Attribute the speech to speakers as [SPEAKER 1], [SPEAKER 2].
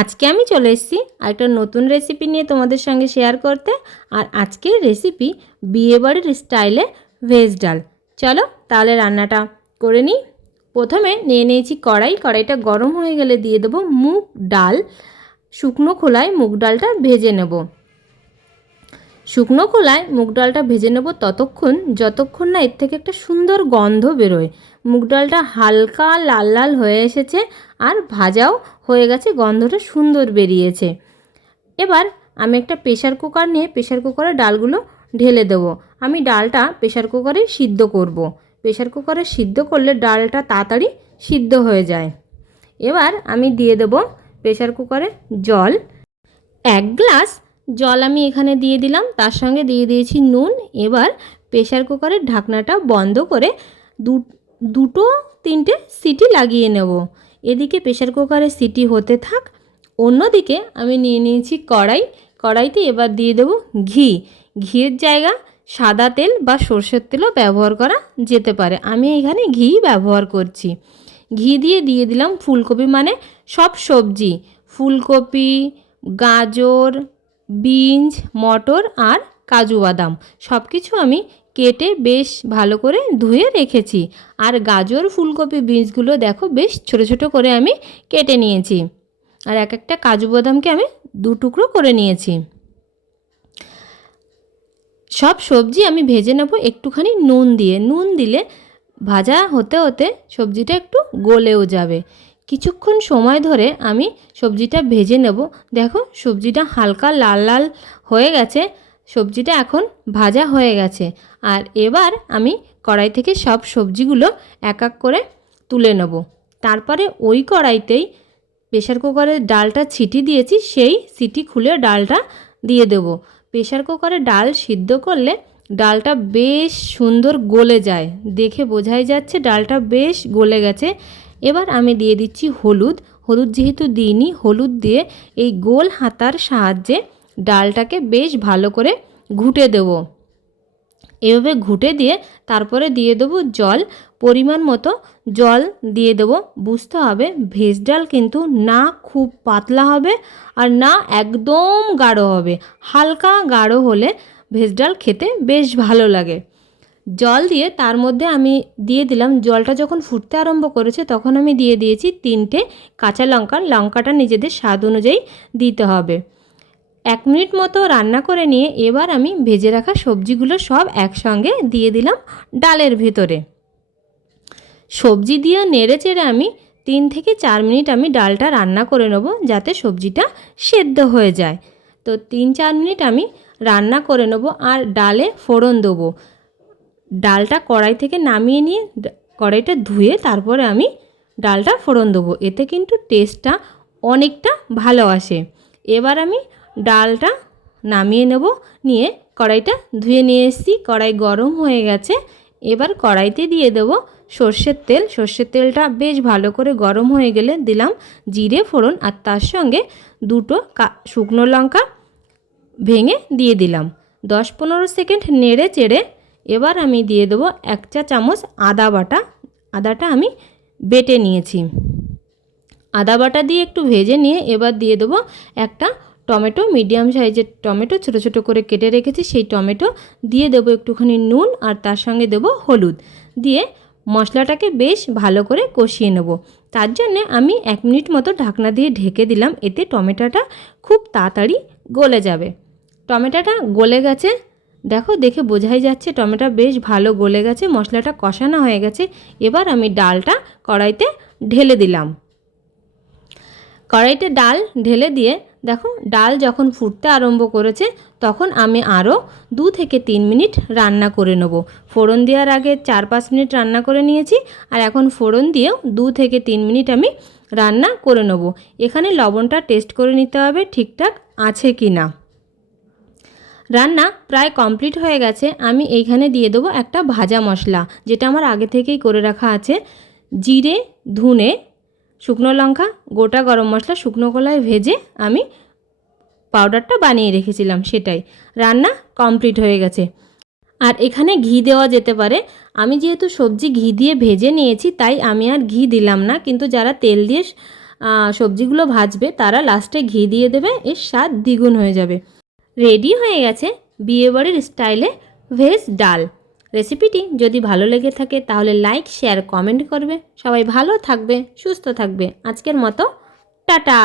[SPEAKER 1] আজকে আমি চলে এসেছি আরেকটা নতুন রেসিপি নিয়ে তোমাদের সঙ্গে শেয়ার করতে। আর আজকের রেসিপি বিয়েবাড়ির স্টাইলে ভেজ ডাল। চলো তাহলে রান্নাটা করে নিই। প্রথমে নিয়ে নিয়েছি কড়াই। কড়াইটা গরম হয়ে গেলে দিয়ে দেবো মুগ ডাল। শুকনো খোলায় মুগ ডালটা ভেজে নেব। শুকনো খোলায় মুগ ডালটা ভেজে নেব ততক্ষণ, যতক্ষণ না এর থেকে একটা সুন্দর গন্ধ বেরোয়। মুগ ডালটা হালকা লাল লাল হয়ে এসেছে আর ভাজাও হয়ে গেছে, গন্ধটা সুন্দর বেরিয়েছে। এবার আমি একটা প্রেশার কুকার নিয়ে প্রেশার কুকারে ডালগুলো ঢেলে দেবো। আমি ডালটা প্রেশার কুকারে সিদ্ধ করব। প্রেশার কুকারে সিদ্ধ করলে ডালটা তাড়াতাড়ি সিদ্ধ হয়ে যায়। এবার আমি দিয়ে দেব প্রেশার কুকারে জল। এক গ্লাস জল আমি এখানে দিয়ে দিলাম, তার সঙ্গে দিয়ে দিয়েছি নুন। এবার প্রেশার কুকারের ঢাকনাটা বন্ধ করে দু, দুটো তিনটে সিটি লাগিয়ে নেব। এদিকে প্রেশার কুকারে সিটি হতে থাক, অন্যদিকে আমি নিয়ে নিয়েছি কড়াই। কড়াইতে এবার দিয়ে দেব ঘি। ঘিয়ের জায়গা সাদা তেল বা সর্ষের তেলও ব্যবহার করা যেতে পারে। আমি এখানে ঘি ব্যবহার করছি। ঘি দিয়ে দিয়ে দিলাম ফুলকপি মানে সব সবজি। ফুলকপি, গাজর বিনস মটর আর কাজু বাদাম। সব কিছু আমি কেটে বেশ ভালো করে ধুয়ে রেখেছি। আর গাজর, ফুলকপি বিনসগুলো দেখো বেশ ছোট ছোট করে আমি কেটে নিয়েছি। আর এক একটা কাজু বাদামকে আমি দু টুকরো করে নিয়েছি। সব সবজি আমি ভেজে নেব একটুখানি নুন দিয়ে। নুন দিলে ভাজা হতে হতে সবজিটা একটু গলেও যাবে। কিছুক্ষণ সময় ধরে আমি সবজিটা ভেজে নেব। দেখো, সবজিটা হালকা লাল লাল হয়ে গেছে। সবজিটা এখন ভাজা হয়ে গেছে। আর এবার আমি কড়াই থেকে সব সবজিগুলো এক এক করে তুলে নেব। তারপরে ওই কড়াইতেই প্রেশার কুকারে ডালটা ছিটি দিয়েছি, সেই সিটি খুলে ডালটা দিয়ে দেব। প্রেশার কুকারে ডাল সিদ্ধ করলে ডালটা বেশ সুন্দর গলে যায়। দেখে বোঝাই যাচ্ছে ডালটা বেশ গলে গেছে। এবার আমি দিয়ে দিচ্ছি হলুদ। হলুদ যেহেতু দিইনি, হলুদ দিয়ে এই গোল হাতার সাহায্যে ডালটাকে বেশ ভালো করে ঘুটে দেবো। এভাবে ঘুটে দিয়ে তারপরে দিয়ে দেবো জল। পরিমাণ মতো জল দিয়ে দেবো। বুঝতে হবে ভেজ ডাল কিন্তু না খুব পাতলা হবে আর না একদম গাঢ় হবে। হালকা গাঢ় হলে ভেজ ডাল খেতে বেশ ভালো লাগে। জল দিয়ে তার মধ্যে আমি দিয়ে দিলাম। জলটা যখন ফুটতে আরম্ভ করেছে তখন আমি দিয়ে দিয়েছি তিনটে কাঁচা লঙ্কা। লঙ্কাটা নিজেদের স্বাদ অনুযায়ী দিতে হবে। এক মিনিট মতো রান্না করে নিয়ে এবার আমি ভেজে রাখা সবজিগুলো সব একসঙ্গে দিয়ে দিলাম ডালের ভেতরে। সবজি দিয়ে নেড়ে চেড়ে আমি তিন থেকে চার মিনিট আমি ডালটা রান্না করে নেব যাতে সবজিটা সেদ্ধ হয়ে যায়। তো তিন চার মিনিট আমি রান্না করে নেব আর ডালে ফোড়ন দেবো। ডালটা কড়াই থেকে নামিয়ে নিয়ে কড়াইটা ধুয়ে তারপরে আমি ডালটা ফোড়ন দেবো। এতে কিন্তু টেস্টটা অনেকটা ভালো আসে। এবার আমি ডালটা নামিয়ে নেব, নিয়ে কড়াইটা ধুয়ে নিয়ে এসেছি। কড়াই গরম হয়ে গেছে। এবার কড়াইতে দিয়ে দেবো সর্ষের তেল। সর্ষের তেলটা বেশ ভালো করে গরম হয়ে গেলে দিলাম জিরে, ফোড়ন আর তার সঙ্গে দুটো শুকনো লঙ্কা ভেঙে দিয়ে দিলাম। দশ পনেরো সেকেন্ড নেড়ে চেড়ে এবার আমি দিয়ে দেবো এক চা চামচ আদা বাটা। আদাটা আমি বেটে নিয়েছি। আদা বাটা দিয়ে একটু ভেজে নিয়ে এবার দিয়ে দেবো একটা টমেটো, মিডিয়াম সাইজের টমেটো, ছোটো ছোটো করে কেটে রেখেছি, সেই টমেটো। দিয়ে দেবো একটুখানি নুন আর তার সঙ্গে দেবো হলুদ। দিয়ে মশলাটাকে বেশ ভালো করে কষিয়ে নেব। তার জন্যে আমি এক মিনিট মতো ঢাকনা দিয়ে ঢেকে দিলাম, এতে টমেটোটা খুব তাড়াতাড়ি গলে যাবে। টমেটোটা গলে গেছে দেখো, দেখে বোঝাই যাচ্ছে টমেটো বেশ ভালো গলে গেছে, মশলাটা কষানো হয়ে গেছে। এবার আমি ডালটা কড়াইতে ঢেলে দিলাম। কড়াইতে ডাল ঢেলে দিয়ে দেখো, ডাল যখন ফুটতে আরম্ভ করেছে, তখন আমি আরও দু থেকে তিন মিনিট রান্না করে নেব। ফোড়ন দেওয়ার আগে চার পাঁচ মিনিট রান্না করে নিয়েছি, আর এখন ফোড়ন দিয়েও দু থেকে তিন মিনিট আমি রান্না করে নেব। এখানে লবণটা টেস্ট করে নিতে হবে, ঠিকঠাক আছে কি না রান্না প্রায় কমপ্লিট হয়ে গেছে। আমি এইখানে দিয়ে দেবো একটা ভাজা মশলা, যেটা আমার আগে থেকেই করে রাখা আছে। জিরে, ধুনে, শুকনো লঙ্কা, গোটা গরম মশলা, শুকনো কলায় ভেজে আমি পাউডারটা বানিয়ে রেখেছিলাম, সেটাই। রান্না কমপ্লিট হয়ে গেছে। আর এখানে ঘি দেওয়া যেতে পারে। আমি যেহেতু সবজি ঘি দিয়ে ভেজে নিয়েছি, তাই আমি আর ঘি দিলাম না। কিন্তু যারা তেল দিয়ে সবজিগুলো ভাজবে, তারা লাস্টে ঘি দিয়ে দেবে, এর স্বাদ দ্বিগুণ হয়ে যাবে। রেডি হয়ে গেছে বিয়েবাড়ির স্টাইলে ভেজ ডাল। রেসিপিটি যদি ভালো লেগে থাকে তাহলে লাইক, শেয়ার, কমেন্ট করবে। সবাই ভালো থাকবে, সুস্থ থাকবে। আজকের মতো, টাটা।